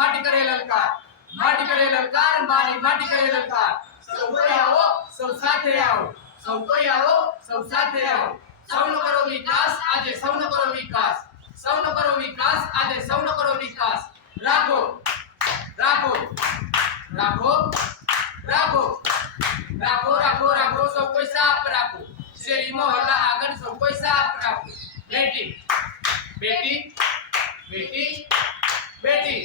માટી કરે લલકાર, માટી કરે લલકાર, માટી કરે લલકાર. સૌ કોઈ આવો, સૌ સાથે આવો, સૌ કોઈ આવો, સૌ સાથે આવો. સૌનો કરો વિકાસ, આજે સૌનો કરો વિકાસ, સૌનો કરો વિકાસ, આજે સૌનો કરો વિકાસ. રાખો રાખો રાખો રાખો રાખો રાખો રાખો સૌ કોઈ સાફ રાખો. શેરી મોહલ્લા આગળ સૌ કોઈ સાફ રાખો. બેટી બેટી બેટી બેટી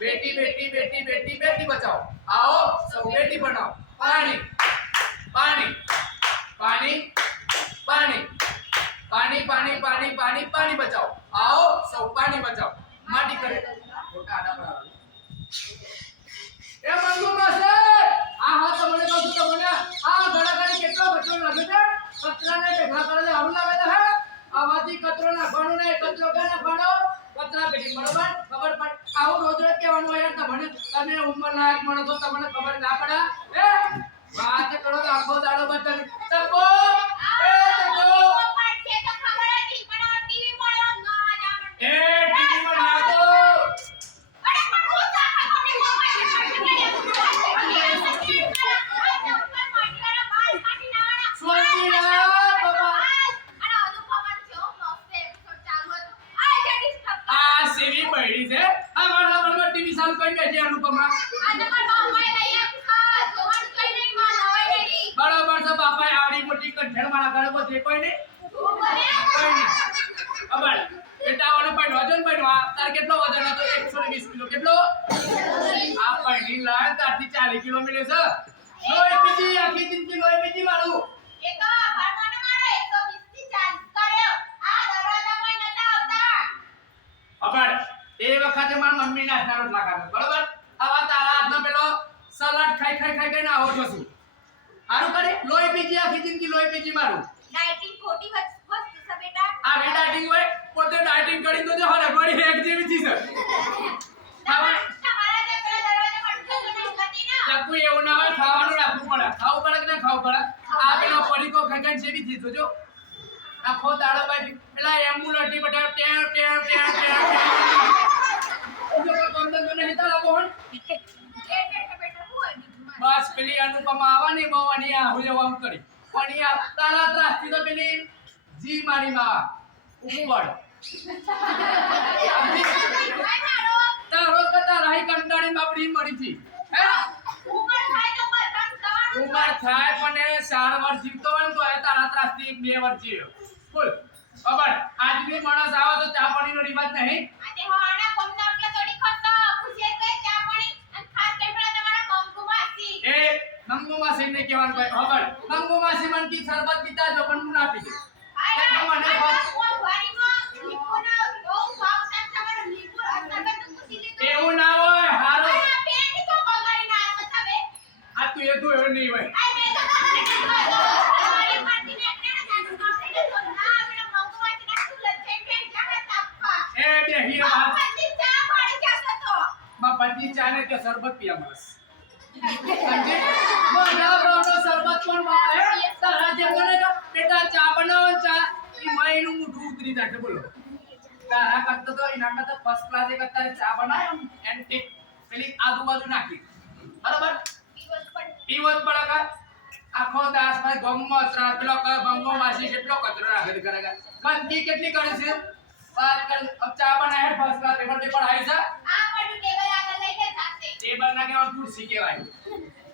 બેટી બેટી બેટી બેટી બેટી બચાઓ. आओ सब बेटी बनाओ. पानी पानी पानी पानी पानी पानी पानी पानी पानी बचाओ. आओ सब पानी बचाओ. माटी करे छोटा आड़ा बनाओ. ए मंगू मासे आ हाथ મને કહું છું તમને આ ઘડાઘડી કેટલો કચરો લાગે છે. કચરાને ભેગા કરે છે હારું લાગે છે. આ વાતી કચરો નાખવાનો ને કચરો ક્યાં નાખવાનો કચરા પેટી બરોબર ખબર પડ. આવું રોજ રોજ કહેવાનું હોય તમને તમે ઉંમર લાયક માણસો તમને ખબર ના પડે. એ વાત કરો તો આખો દાડો બચન તકો એ તકો પડશે તો ખબર હતી પણ ટીવી માં ના જાણ એ ટીવી માં ના તો અરે પણ હું સાખા કોની મોબાઈલ પડી છે. આ મારા ટીવી ચાલુ કરી બેઠી અનુપમા. આજે મારા બાપાએ લઈ આપ્યા જોવાનું કઈ નહીં માં નવાઈ નહીં. બરાબર છે બાપાએ આવડી મોટી કંઠેણ મારા ઘરે બધે કોઈ નહીં. કોઈ નહીં. અબળ બેટાઓને પણ વજન પડ્યો. તાર કેટલો વજન હતો 120 કિલો કેટલો? આ પડી લાય તારથી 40 કિલો મિલે છે. લોહી પીજી આખી જિંદગી લોહી પીજી મારું. એ તો ભરવાનો મારો 120 થી 40 કર્યો. આ દરવાજામાં નતા આવતા. અબળ એ વખતે માર મમ્મી ના હાથના રોટલા ખાતા બરોબર. આવા તારા હાથનો પેલો સલાડ ખાઈ ખાઈ ખાઈ ખાઈને આવો છો છું. હારું કરે લોહી પીજી આખી જિંદગી લોહી પીજી મારું. ડાયટિંગ ખોટી વસ્તુ છે બેટા. આ રે ડાયટિંગ હોય પોતે ડાયટિંગ કરી તો જો હરે ગોળી એક જેવી ચીજ છે. તમારા જે પેલા દરવાજા પર તો નહીં ગતી ના. ચકુ એવું ના હોય ખાવાનું રાખવું પડે. ખાવું પડે કે ના ખાવું પડે. આ પેલો પડીકો ખાઈ ખાઈને જેવી ચીજ જોજો. આખો દાડો બાઈ પેલા એમ્બ્યુલન્સી બટા ટેર ટેર ટેર ટેર બસ પેલી અનુપમા આવવાની બવાની આ હુલે વામ કરી પણ આ તારા ત્રાસથી તો પેલી જી મારી માં ઉપર તારો કતા રહી કંટાળી બાપડી મરી થી હે ઉમર થાય તો બધાન થવાનું ઉમર થાય પણ એ 4 વર્ષ જીવતો હોય તો એ તારા ત્રાસથી 2 વર્ષ જીવ્યો બોલ ખબર આજની માણસ આવો તો ચા પાણીનો રિવાજ નહીં. આજે હોણા કોમના એટલે થોડી ખતો પૂછે કે ચા પાણી અને ખાસ કે પેલા તમારા મંગુ માસી એ મંગુ માસી ને કહેવાનું ભાઈ ખબર મંગુ માસી મન કી શરબત પીતા જો પણ હું ના પીતી. મને વારીમાં લીંબુનો બહુ ભાવ છે તમારો લીંબુ શરબત પૂછી લીધું એવું ના હોય હારો આ પેટ તો બગાડી ના બતાવે આ તું એ તો એવું નહીં હોય. આ મે તો તમારી પાર્ટી ને એકને જાણું ના પંજી ચા ને કે શરબત પીયા મરસ સમજે મોઢા બ્રાઉનો શરબત પણ વાળે તારા જે બને તો બેટા ચા બનાવો ચા ઈ મઈનું મુઠું ઉતરી જાય બોલો તારા કરતો તો ઇના કરતા ફર્સ્ટ ક્લાસ એક અત્યારે ચા બનાય એન્ટિક પેલી આજુબાજુ નાખી બરાબર પીવત પડકા આખો દાસભાઈ ગમો ત્રાસ પેલો ગમો માસી કેટલો કચરો રાખે કરેગા ગંદકી કેટલી કરે છે વાત કર अब ચા બનાય ફર્સ્ટ ક્લાસ પેપર પેપર આવી છે આ પડ્યું ટેબલ આગળ લઈને જાતે ટેબલ ના કેવા ખુરશી કહેવાય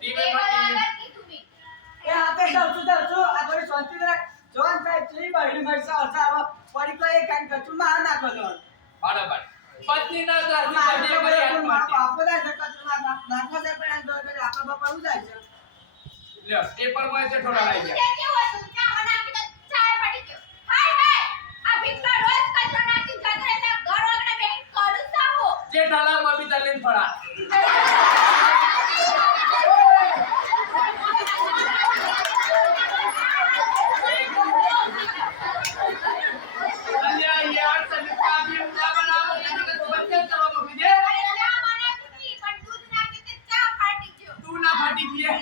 ટેબલ આગળ કીધું મે એ આપે જાવ છું આ થોડી શાંતિ રાખ જોન સાહેબ ચી બાયડી મરસા આવા પડી કોઈ કાન કચુમાં નાખો દો બરાબર પત્ની ના દાદી પડી બાપો દા કચુમાં નાખો દે પણ દો કે આપા બાપા ઉ જાય છે લે પેપર માં છે થોડા લઈ ગયા કેવું હતું ચા બનાવી તો ચાય પડી ગયો હાય હાય આ ભીખલો રોજ કચરો નાખી જતો રહેતા ઘર આગળ બેઠ કરું સાવો જે ડાલા માં બી તલીન ફળા અલ્યા યાર તને કાબી ચા બનાવો કે બંધ કરવા મોકલી દે અરે ચા બનાવી પણ દૂધ નાખી તે ચા ફાટી ગયો તું ના ફાટી ગયે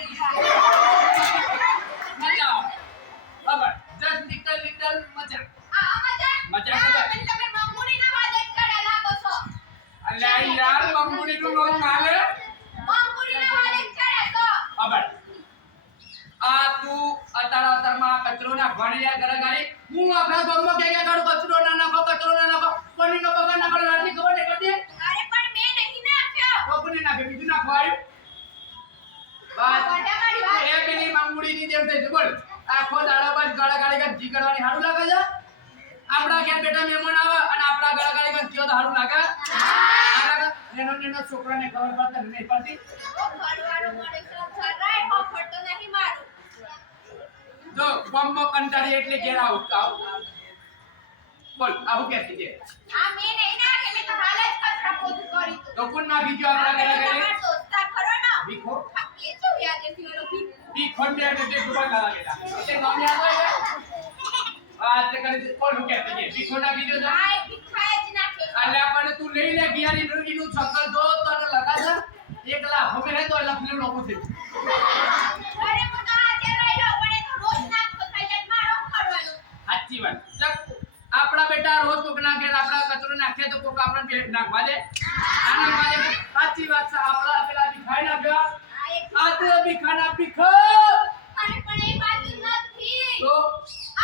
મજા ખબર જસ્ટ લિટલ મજા મજા તમે મંગુની ના વાત જ કરે લાગો છો અલ્યા યાર મંગુ કચરો નાખવાની યાર ઘરે હું આખા ગામમાં કે કાઢું કચરો ના નાખો કોણીનો બગાડ ના કરો રાતની ખબર નહીં પડતી અરે પણ મેં નહીં નાખ્યો તો કોને નાખે બીજું નાખવાયું બસ એ પેલી મંગુડીની જેમ થઈ બોલ આખો દાડો બસ ગળાગાળી ગંજી કરવાની હારું લાગે છે આપડા ઘેર બેટા મહેમાન આવે અને આપડા ગળાગાળી ગંજી તો હારું લાગે એનો છોકરાને ખબર પડતા નહીં પડતી ફરવાનો મળે તો સરાય મફત તો નહીં મારું જો બમ્બો કંટાળી એટલે ઘેર આવ બોલ આવું કહેતી છે આ મેં નહીં નાખે મેં તો હાલ જ કચરા પોતું કરી તો કોણ નાખી ગયો આપડા ગળાગાળી તમારો દોસ્તાર ખરો ને ભીખો એ શું યાદ છે ફીરો ભીખો બે બે ડૂબા લાગેલા તે નામ યાદ હોય આ તે કરી કોણ કહેતી છે ભીખો નાખી દો આ ભીખાય જ નાખે અલ્યા પણ તું લઈ લે ગિયારી નું છક્કર જો તને લગા છે એકલા હવે રહે તો લખલે લોકો છે અરે હું તો આજે રહ્યો પણ એ તો રોજ નાખતો થઈ જાય મારો કરવાનું સાચી વાત ચક આપડા બેટા રોજ કોક નાખે આપડા કચરો નાખે તો કોક આપણે નાખવા દે આ નાખવા દે સાચી વાત છે આપડા પેલા ભીખાઈ નાખ્યા આ તો ભીખાના ભીખો અરે પણ એ બાજુ નથી તો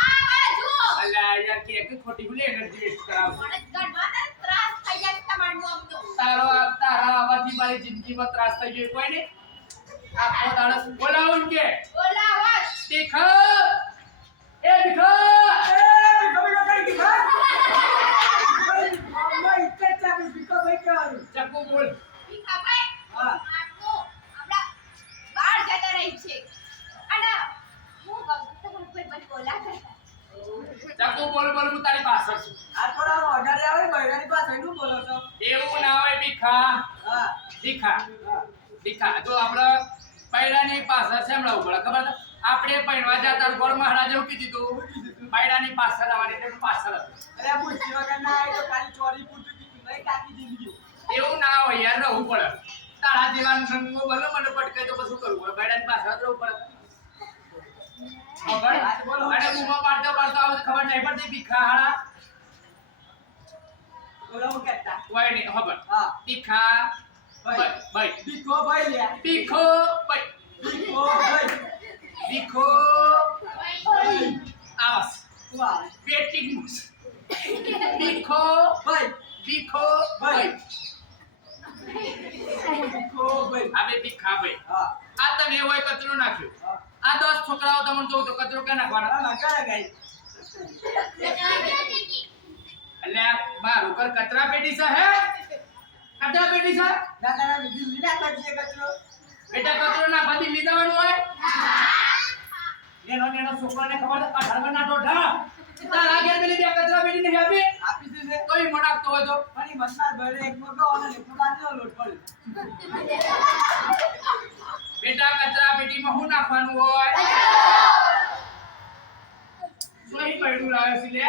આ બાજુ અલ્યા યાર કે ખોટી ભૂલે એનર્જી વેસ્ટ કરાવ મને ગણવાના ત્રાસ થઈ જાય તમારું નામનો તારા આવાથી મારી જિંદગીમાં ત્રાસ થઈ ગયો કોઈ નહીં આખો દાડો બોલાવું કે બોલાવત ભીખા એ ભીખા ચકુ બોલ ભીખા ભાઈ હા. આ તો આપડા બહાર જતા રહી છે અને હું તમારું કોઈ બસ બોલાવે ચકુ બોલ બોલ હું તારી પાછળ છું એવું ના હોય ભીખા ભીખા જો આપણે પૈડાની પાછળ સંભળાવવું પડે ખબર છે આપણે પૈણવા જતા ગોળ મહારાજે એવું કીધું તું પૈડાની પાછળ આવવાની એટલે પાછળ એવું ના હોય યાર રહેવું પડે તારા જેવા રંગો બનો મને પટકાય તો પછી કરવું પડે પૈડાની પાછળ રહેવું પડે ખબર અને બૂમો પાડતો આવે તો ખબર નહીં પડતી ભીખા હાડા કોઈ નહીં ખબર ભીખા ભાઈ ભીખો ભાઈ ભીખો આવાસ વેટિંગ ભીખો ભાઈ હવે ભીખા ભાઈ આ તને હોય કચરો નાખ્યો આ 10 છોકરાઓ તમને જોઉં તો કચરો ક્યાં નાખવાના એટલે મારું ઘર કચરા પેટી છે હે કચરા પેટી છે બેટા કચરો નાખવા દી લીધાવાનું હોય નેનો છોકરાને ખબર છે 18 ના ટોઠા તારા ઘેર પેલી બે કચરા પેટી નહીં આપી કોઈ મણાકતો હોય તો બેટા કચરા પેટીમાં શું નાખવાનું હોય સોઈ પડ્યું લાવે છે લે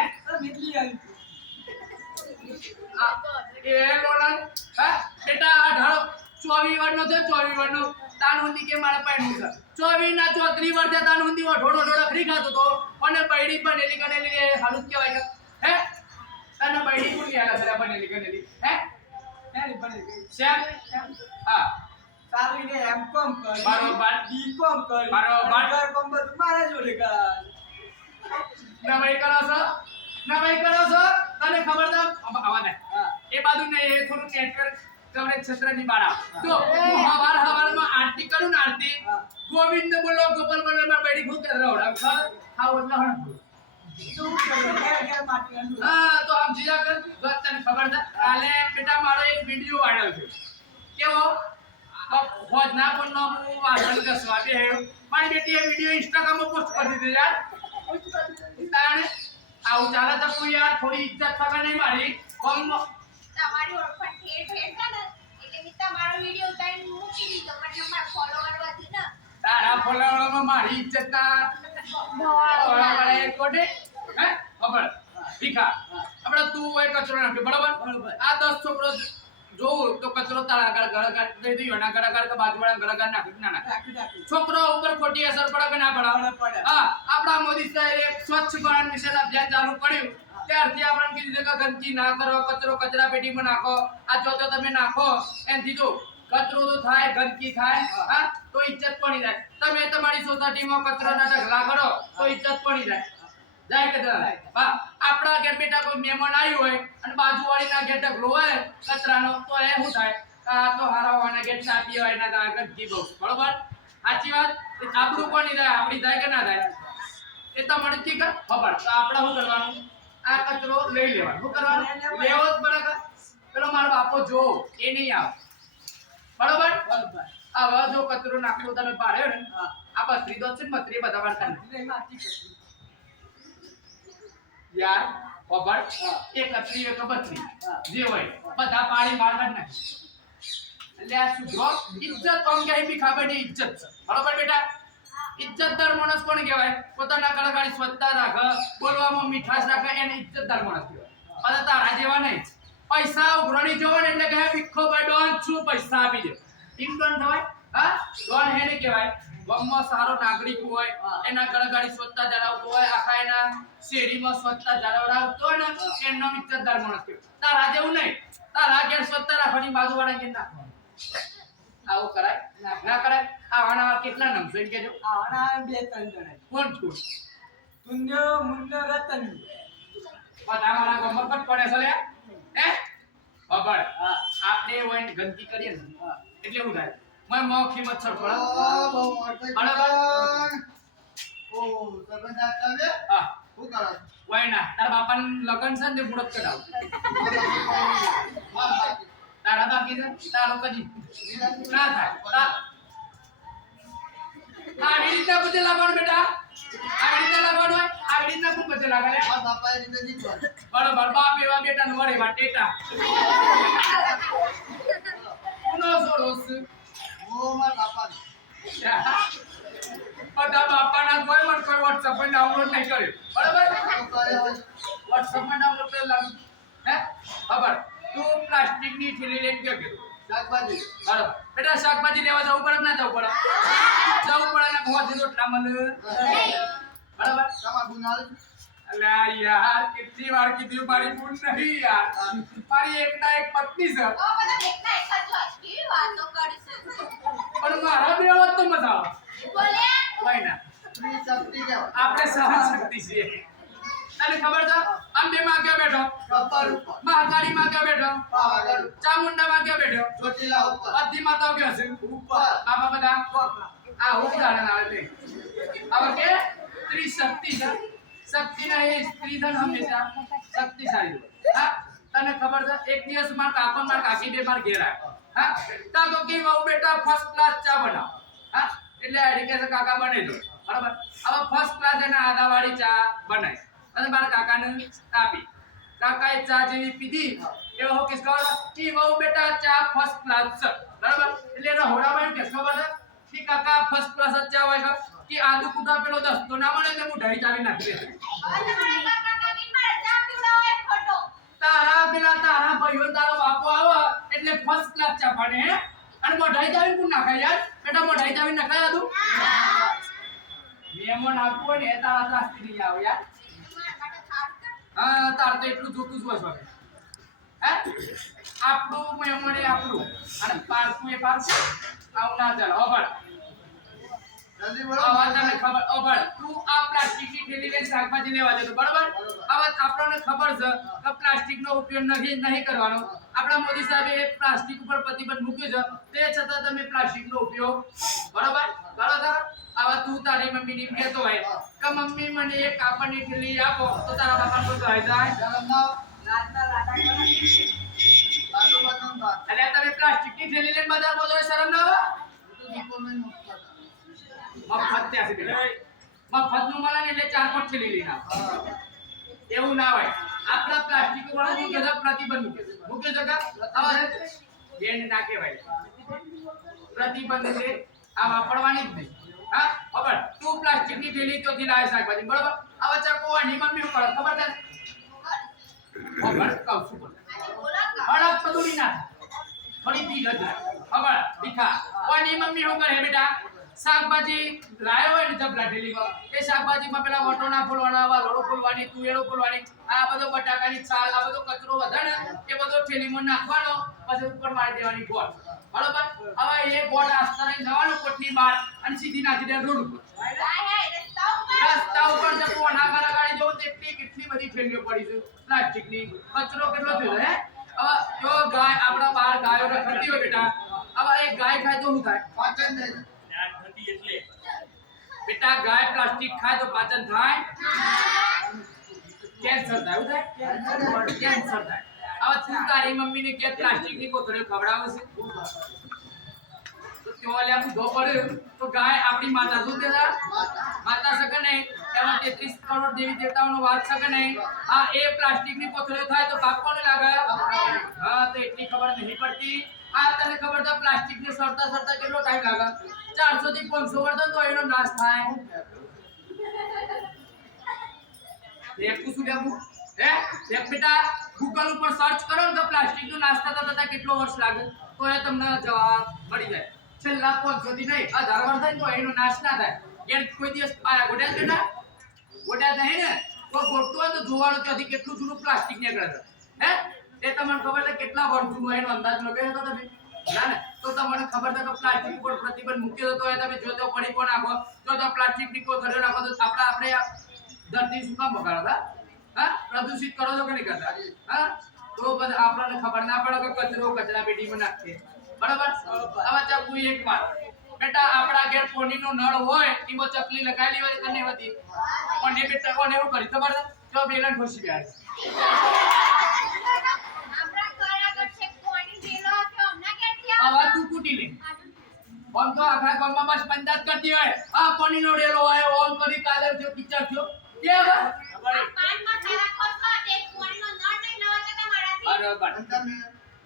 એ લોલન હા બેટા આ ઢાળો 24 વર્ષનો છે 24 વર્ષનો તાન હુંદી કે મારા પાણું છે 24 ના 34 વર્ષે તાન હુંદી ઢોડો ખરી ખાતો તો અને બૈડી બનેલી ગણેલી એ હાલું કહેવાય હે તને બૈડી કોણ યાદ છે બનેલી ગણેલી હે શ્યામ હા બરોબર નવાઈ કરો છો તને ખબર છે આવા દે એ બાજુ ને એ થોડું નેટવર્ક કવરેજ ક્ષેત્રની બારા તો હું હવારમાં આરતી કરું ને આરતી ગોવિંદ બોલો ગોપાલ બોલો માં બેડી ખુદ રવડા ખર હા ઓટલા હણ હા તો આમ જીરા કર જો તને ખબર છે કાલે બેટા મારો એક વિડિયો વાયરલ થયો કેવો હોજ ના પણ નો હું વાસણ ઘસવા દે મારી બેટી એ વિડિયો ઇન્સ્ટાગ્રામ પર પોસ્ટ કરી દીધો યાર તાણે આવું ચાલે તો કોઈ યાર થોડી ઇજ્જત થકા નહીં મારી કોમ તમારી ઓળખાણ ઠેર ઠેર છે ને એટલે મેં તમારો વિડિયો ઉતારીને મૂકી દીધો મતલબ મારા ફોલોવર વધી ને તારા ફોલોવરમાં મારી ઇજ્જત ના વાળે કોડે હે ખબર ભીખા આપણે તું એક કચરો નાખ્યો બરાબર આ 10 છોકરો જોઉં તો કચરો તારા ગળગાડ દઈ દીયો ના ગળગાડ તો બાજુવાળા ગળગાડ નાખી ના છોકરો ઉપર ખોટી અસર પડે કે ના પડે હા આપણા મોદી સાહેબ સ્વચ્છ ભારત મિશન અભિયાન ચાલુ કર્યું ત્યારથી આપણને કીધું કે ગંદકી ના કરો કચરો કચરા પેટીમાં નાખો આ જો તમે નાખો એનથી જો કચરો તો થાય, ગંદકી થાય, હા, તો ઇજ્જત પડી જાય. તમે તમારી સોસાયટીમાં કચરાના ઢગલા કરો તો ઇજ્જત પડી જાય. જાય કે જાય? હા, આપણા ઘેર બેટા કોઈ મહેમાન આવ્યું હોય અને બાજુવાળીના ઘેર ઢગલો હોય કચરાનો, તો એ શું થાય? આ તો હારાવાના ઘેર ચા પીવા એના ત્યાં ગંદકી બહુ. બરોબર? સાચી વાત? આબરૂ કોની જાય? આપણી જાય કે ના જાય? એ તમારે ઠીક છે? ખબર. તો આપણે શું કરવાનું? આ કચરો લઈ લેવાનો. શું કરવાનું? લેવો જ બરાબર. પેલો મારો બાપો જો એ નહીં આવે. બરોબર? હવે જો કચરો નાખવો તમે પાડ્યો ને, આ બત્રી દો છે ને, બત્રી બધા વાળતા યાર ખબર એ કચરી એક બત્રી જે હોય બધા પાડી બહાર કાઢ નાખે. એટલે આ સુધરો ઇજ્જત કોમ કે બી ખબર ની ઇજ્જત છે. બરોબર બેટા? ઇજ્જતદાર માણસ કોણ કહેવાય? પોતાના કળકાળી સ્વચ્છતા રાખે, બોલવામાં મીઠાશ રાખે, એને ઇજ્જતદાર માણસ કહેવાય. પણ તારા જેવા નહીં. પૈસા ઉઘરાણી જોવો ને એટલે કહે ભીખો ભાઈ ડોન છું, પૈસા આપી દે. એમ ડોન થવાય? હા, ડોન હેને કહેવાય ગામમાં સારો નાગરિક હોય, એના કળકાળી સ્વચ્છતા જાળવતો હોય, આખા એના શેરીમાં સ્વચ્છતા જાળવતો હોય ને, એનો ઇજ્જતદાર માણસ કહેવાય. તારા જેવું નહીં. તારા ઘેર સ્વચ્છતા રાખવાની બાજુવાળા ઘેર નાખવાનું. આવું કરાય? ના કરાય? આવાના કેટલા નામ છે કેજો? આવાના 2-3 જણા. કોણ કોણ? તુન્યો, મુન્નો, રતન. બધા મારા ગમત પર પડે છે લે. હે? ખબર. આપણે હોય ને ગંદકી કરીએ ને એટલે શું થાય? મોખી મચ્છર પડે. બરાબર? ઓ સરપંચ આટલા હા. શું કરો? હોય ના. તારા બાપાનું લગન છે ને તે મુહૂર્ત કરાવ. તારા બાકી છે? તારો કદી ના થાય. આવી રીતના બધે લાગવાનું બેટા. આવી રીતના લાગવાનું હોય. આવી રીતના કોણ બધે લાગે લે? આ બાપા એ રીતે જીતવા. બરોબર. બાપ એવા બેટા નો વળે વા ટેટા. કોનો સોડોસ? ઓ માર બાપા. બધા બાપાના કોઈ પણ કોઈ WhatsApp પર ડાઉનલોડ નહીં કર્યું. બરોબર? WhatsApp માં ડાઉનલોડ કરી લાવ. હે? ખબર. તું પ્લાસ્ટિકની થેલી લઈને ગયો કે? શાકભાજી. બરોબર. બેટા શાકભાજી લેવા જવું પડે કે ના જવું પડે? જવું પડે ને ગોવાથી રોટલા મળે. બરોબર? તમાર ગુનાલ. અલ્યા યાર કેટલી વાર કીધું મારી ભૂલ નહીં યાર. મારી એકના એક પત્ની છે. ઓ બધા એકના એક જ હોય. કેવી વાતો કરીશું? પણ મારા બે વાત તો મજા આવે. બોલે કોઈ ના. સ્ત્રી શક્તિ કહેવાય. આપણે સહનશક્તિ છીએ. તને ખબર છે? અંબે માં ક્યાં બેઠો? ગબ્બર ઉપર. મહાકાળી માં ક્યાં બેઠો? પાવાગઢ. ચામુંડા માં ક્યાં બેઠો? ચોટીલા ઉપર. બધી માતાઓ ક્યાં છે? ઉપર. આમાં બધા આ હું ઉદાહરણ આવે છે. હવે કે સ્ત્રી શક્તિ છે. શક્તિ ના એ સ્ત્રી ધન હંમેશા શક્તિશાળી હોય. હા, તને ખબર છે? એક દિવસ માર કાકો માર કાકી બે માર ઘેર આવ્યા. હા, તા તો કે વહુ બેટા ફર્સ્ટ ક્લાસ ચા બનાવ. હા, એટલે આડી કે કાકા બનાવી દો. બરાબર? હવે ફર્સ્ટ ક્લાસ એના આદાવાળી ચા બનાવી અને મારા કાકાને આપી. કાકાએ ચા જેવી પીધી એવો હો કિસ ખબર કે વહુ બેટા ચા ફર્સ્ટ ક્લાસ છે. બરાબર? એટલે એના હોડામાં કે ખબર છે કે કાકા ફર્સ્ટ ક્લાસ જ ચા હોય કે આદુ કુટા પેલો દસ્તો ના મળે ને હું ઢાઈ ચાવી નાખી દે. હવે તમારા કાકા કાકી મારા ચા પીવડાવો એક ફોટો. તારા પેલા તારા ભાઈઓ તારો બાપો આવે એટલે ફર્સ્ટ ક્લાસ ચા પાડે હે અને મોઢાઈ ચાવી કોણ નાખાય યાર? બેટા મોઢાઈ ચાવી નખાય આદુ? મેમન આપવો ને તારા ત્રાસથી નહીં આવે યાર. મારા માટે થાળ કર. હા, તાર તો એટલું જોતું જ હોય છે. હે? આપણું મેમન એ આપણું અને પારકું એ પારકું. આવું ના ચાલે. ઓબળ જલ્દી બોલો. આવા તને ખબર ઓબળ તું આ પ્લાસ્ટિકની થેલી લઈને શાકભાજી લેવા જતો બરાબર? આવા આપણને ખબર છે કે પ્લાસ્ટિકનો ઉપયોગ નહીં કરવાનો. આપણા મોદી સાહેબે પ્લાસ્ટિક ઉપર પ્રતિબંધ મૂક્યો છે, તે છતાં તમે પ્લાસ્ટિકનો ઉપયોગ બરાબર કરો છો. આવા તું તારી મમ્મીને એમ કહેતો હોય કે મમ્મી મને એક કાપડની થેલી આપો તો તારા બાપા કોઈ કહે જાય? શરમ ના આવે? રાતના લાડા કરો. લાડુ બદામ ભાત. એટલે તમે પ્લાસ્ટિકની થેલી લઈને બજાર બોલો શરમ ના આવે? તો દીપો નહીં મુકતા. મફત ત્યાંથી પેલા મફતનું મળે ને એટલે 4-5 થેલી લઈને આવો. હા. એવું ના હોય. આપણા પ્લાસ્ટિક ઉપર મૂકે છે પ્રતિબંધ મૂકે છે કે હવે બેન ના કહેવાય. પ્રતિબંધ એટલે આ વાપરવાની જ નહીં. હા, ખબર તું પ્લાસ્ટિકની થેલી ત્યાંથી લાવે શાકભાજી બરોબર? હવે ચકો આની મમ્મી શું કરે ખબર તને? ખબર કહું છું બોલ. આજે બોલો કા. હળક પદુડી ના થોડી દી લજ ખબર દીખા આની મમ્મી શું કરે બેટા? શાકભાજી લાયો હોય ને જબલા ઢેલીમાં એ શાકભાજીમાં પેલા વટોણા ફોલવાના, વાલોડો ફોલવાની, તુવેરો ફોલવાની, આ બધો બટાકાની છાલ, આ બધો કચરો વધે ને એ બધો થેલીમાં નાખવાનો પછી ઉપર મારી દેવાની ગોળ બરોબર હવે એ ગોળ આસ્તા લઈને જવાનું કોટની બહાર અને સીધી નાખી દે રોડ ઉપર રસ્તા ઉપર જતો અનાગરા ગાડી જો કેટલી બધી થેલીઓ પડી છે પ્લાસ્ટિકની કચરો કેટલો થયો હે હવે જો ગાય આપણા બહાર ગાયો રખડતી હોય બેટા હવે એ ગાય ખાય તો શું થાય પાચન થાય. બેટા ગાય પ્લાસ્ટિક ખાય તો પાચન થાય કેન્સર થાય શું થાય કેન્સર થાય હવે તું તારી મમ્મીને કે પ્લાસ્ટિકની કોથળીઓ ખવડાવે છે તો તેઓ લ્યા બુધો પડ્યો તો ગાય આપણી માતા શું દેતા માતા શકે નહીં એમાં 33 કરોડ દેવી દેવતાઓનો વાસ શકે નહીં આ એ પ્લાસ્ટિકની કોથળીઓ થાય તો પાપ કોને લાગે હા તો એટલી ખબર નહીં પડતી આ તને ખબર છે પ્લાસ્ટિકને સરતા કેટલો ટાઈમ લાગે 400 થી 500 વર્ષ તો એનો નાશ થાય દેખું શું દેખું હે દેખ બેટા ગૂગલ ઉપર સર્ચ કરો ને તો પ્લાસ્ટિક નો નાશ થતા કેટલો વર્ષ લાગે તો એ તમને જવાબ મળી જાય છેલ્લા 500 થી નહીં 1000 વર્ષ થાય તો એનો નાશ ના થાય એ કોઈ દિવસ પાયા ગોડ્યા બેટા ગોડ્યા નહીં ને તો ગોટતો હોય તો જોવાનું ત્યાંથી કેટલું જૂનું પ્લાસ્ટિક નીકળે છે હે એ તમને ખબર છે કેટલા વર્ષ જૂનું એનો અંદાજ લગાવ્યો હતો તમે ના ને તો તમને ખબર છે કે પ્લાસ્ટિક ઉપર પ્રતિબંધ મૂક્યો હતો એ તમે જોતો પડી કો નાખો તો પ્લાસ્ટિક ની કોથળીઓ નાખો તો આપણે ધરતી શું કામ બગાડતા હા પ્રદૂષિત કરો છો કે નહીં કરતા હા તો બસ આપણને ખબર ના પડે કે કચરો કચરા પેટીમાં નાખીએ બરાબર હવે ચાકુ એક વાત બેટા આપણા ઘેર પોણીનો નળ હોય એમાં ચકલી લગાવેલી હોય કે નહીં હોતી પણ એ બેટા કોને એવું કરી ખબર છે જો બેલન ઠોસી બેહાડે આવા તું કૂટી લે ઓમ તો આખા ગામમાં બસ પંચાયત કરતી હોય આ પાણીનો ડેલો હોય ઓમ કરી કાદર થયો કિચડ થયો કે હવે બરાબર અને તમે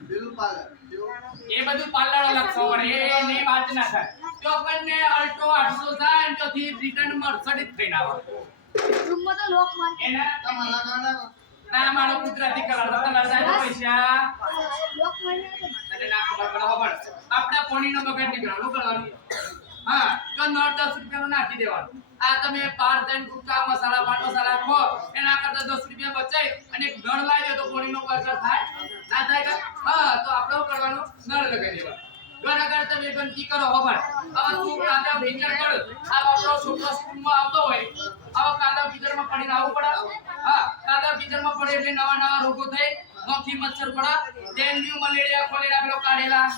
પેલું પાલન એ બધું પાર્લર લખો પડે એ વાત ના થાય તો આપણને અલ્ટો 800 થાય અને તોથી રિટર્ન મર્સિડીઝ થઈને આવે એના તમારા ગાના ના મારો ગુજરાતી કલર થાય પૈસા તને ના ખબર પડે આપણે પાણીનો બગાડ નહીં કરવાનો કરવાનું હા તો નોટ 10 રૂપિયાનો નાખી દેવાનું આ તમે 5 જણ ગુટકા મસાલા પાન મસાલા ખો એના કરતા 10 રૂપિયા બચાઈ અને એક નળ લાવી દે તો પાણીનો બગાડ થાય ના થાય કે હા તો આપણે કરવાનું નળ લગાવી દેવાનું ઘર આગળ તમે ગંદકી કરો ખબર હવે તું કાંદા ભેંચર કર આ આપણો છોકરો સ્કૂલમાં આવતો હોય આવા કાંદા ભીતરમાં પડીને આવવું પડે હા કાંદા ભીતરમાં પડે એટલે નવા રોગો થાય મક્ખી મચ્છર પડે ડેન્ગ્યુ મલેરિયા કોલેરા પેલો કાઢેલા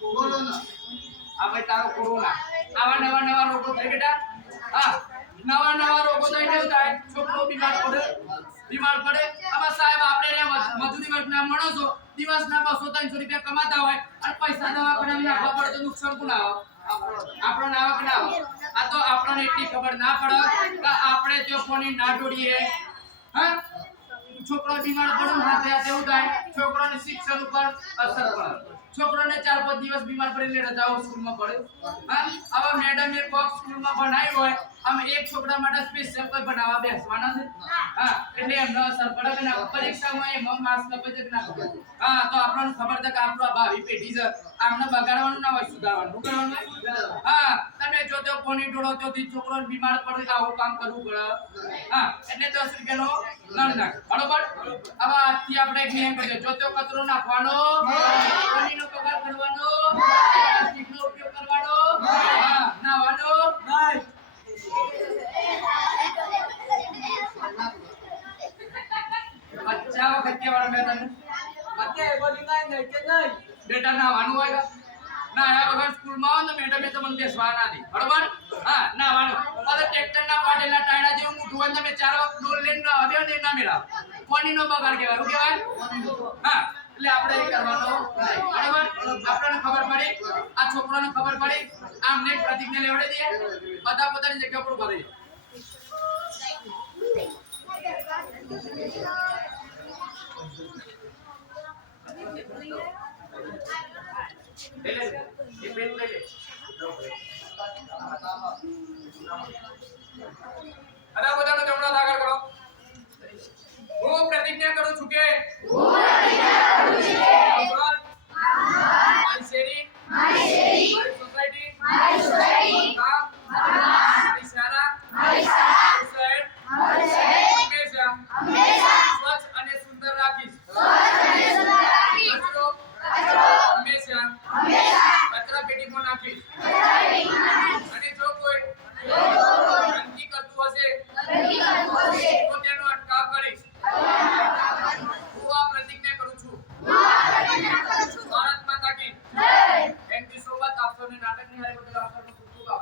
કોરોના આ ભાઈ તારો કોરોના આવા નવા રોગો થાય બેટા હા નવા રોગો થાય કેવું થાય છોકરો બીમાર પડે આમાં સાહેબ આપણે રે મજૂરી વર્ગના માણસો દિવસના 200-300 રૂપિયા કમાતા હોય અને પૈસા દવાખાનામાં નાખવા પડે તો નુકસાન કોણ આવે આપણો નાવક ના આવે આ તો આપણને એટલી ખબર ના પડે કે આપણે જો ફોની ના જોડીએ હા છોકરો બીમાર પડે હાથે એવું થાય છોકરાને શિક્ષણ ઉપર અસર પડે છોકરાને 4-5 દિવસ બીમાર પડીને રજાઓ સ્કૂલમાં પડે હા આવા મેડમ એક બોક્સ સ્કૂલમાં બનાવી હોય અમે એક છોકરા માટે સ્પેશિયલ કોઈ બનાવવા બેસવાના છે હા એટલે એમને અસર પડે કે ના પરીક્ષામાં એમ માર્ક્સ કપે છે કે ના કપે હા તો આપણને ખબર છે કે આપણો ભાવિ પેઢી છે આમને બગાડવાનું ના હોય સુધારવાનું કરવાનું હા તમે જો તો કોની ડોળો તોથી છોકરો બીમાર પડે આવું કામ કરવું પડે હા એટલે 10 રૂપિયાનો નળ નાખ બરોબર હવે આજથી આપણે એક નિયમ કરીએ જો તો કચરો નાખવાનો પાણીનો બગાડ કરવાનો પ્લાસ્ટિકનો ઉપયોગ કરવાનો હા નાવાનો નહીં બચ્ચા વખત કેવાનું મેં તને અત્યારે બોલી નહીં કે નહીં બેટા નાવાનું હોય ના આયા વગર સ્કૂલમાં આવો ને મેડમે તમને બેસવા ના દે બરોબર હા નાવાનું હવે ટ્રેક્ટરના પાડેલા ટાયરા જેવું મોટું હોય તમે 4 વખત ડોલ લઈને આવ્યો ને ના મેળાવ પાણીનો બગાડ કહેવાય શું કહેવાય હા એટલે આપણે એ કરવાનો બરોબર આપણને ખબર પડી આ છોકરાને ખબર પડી આમને પ્રતિજ્ઞા લેવડે દે બધા પોતાની જગ્યા પર ઉભા રહી એ પેન લઈ લે અદા બધાનો જમણો આગળ કરો હું પ્રતિજ્ઞા કરું છું કે મારી શેરી મારી સોસાયટી મારી શાળા શહેર હંમેશા સ્વચ્છ અને સુંદર રાખીશ કચરો કચરા પેટીમાં નાખીશ